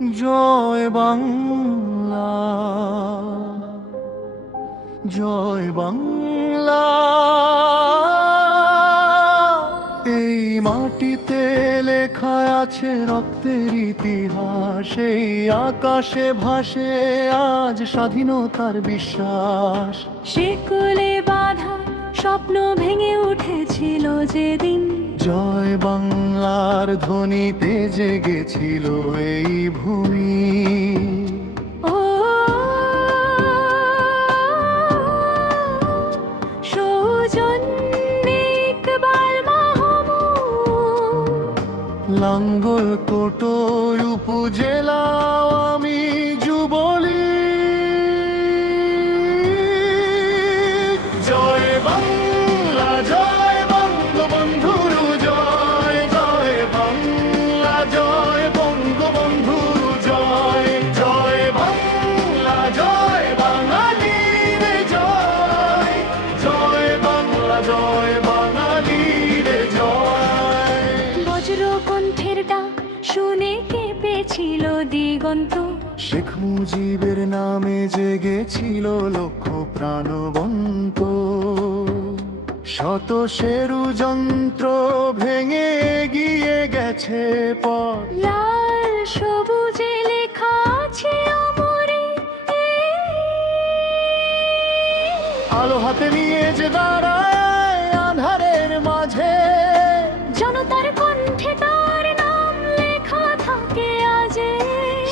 জয় বাংলা, জয় বাংলা। এই মাটিতে লেখা আছে রক্তের ইতিহাস, এই আকাশে ভাসে আজ স্বাধীনতার বিশ্বাস। শিকলে বাঁধা স্বপ্ন ভেঙে উঠেছিল যেদিন, জয় বাংলার ধ্বনিতে জেগেছিল এই ভূমি। ও সৌজন্যে ইকবাল মাহমুদ, লাঙ্গল কোটর উপজেলা আমি যুবলীগ। জয় বাংলা, জয় বঙ্গবন্ধুর জয়, জয় বাংলা, জয় বঙ্গবন্ধুর জয়, জয় বাংলা, জয় বাঙালির জয়, জয় বাংলা, জয় বাঙালির জয়। বজ্রকণ্ঠের ডাক শুনে কেঁপেছিল দিগন্ত, শেখ মুজিবের নামে জেগেছিল লক্ষ প্রাণবন্ত। শত শেরু যন্ত্র ভেঙে গিয়ে গেছে পথ, লাল সবুজে লেখা আছে অমরে। আলো হাতে নিয়ে যে দাঁড়ায় আঁধারের মাঝে, জনতার কণ্ঠে তার নাম লেখা থাকে আজে।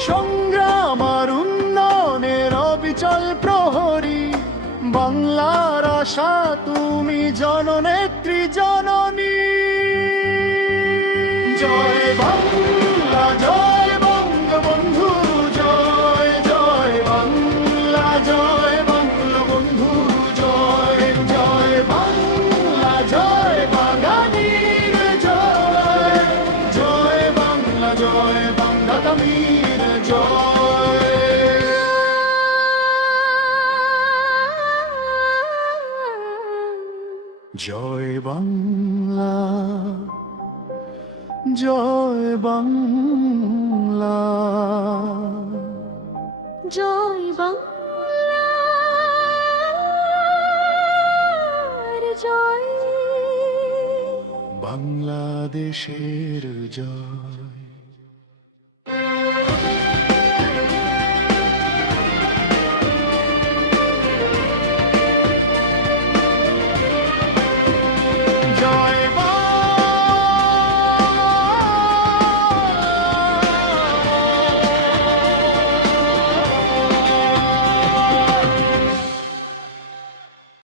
সংগ্রাম আর উন্নয়নের অবিচল প্রহরী, বাংলার আশা তুমি জননেত্রী জননী। জয় বাংলা, জয় বঙ্গবন্ধু জয়, জয় বাংলা, জয় বঙ্গবন্ধু জয়, জয় বাংলা, জয় বাঙালির জয়, জয় বাংলা, জয় বাঙালির জয়। জয় বাংলা, জয় বাংলা, জয় বাংলার জয়, বাংলাদেশের জয়।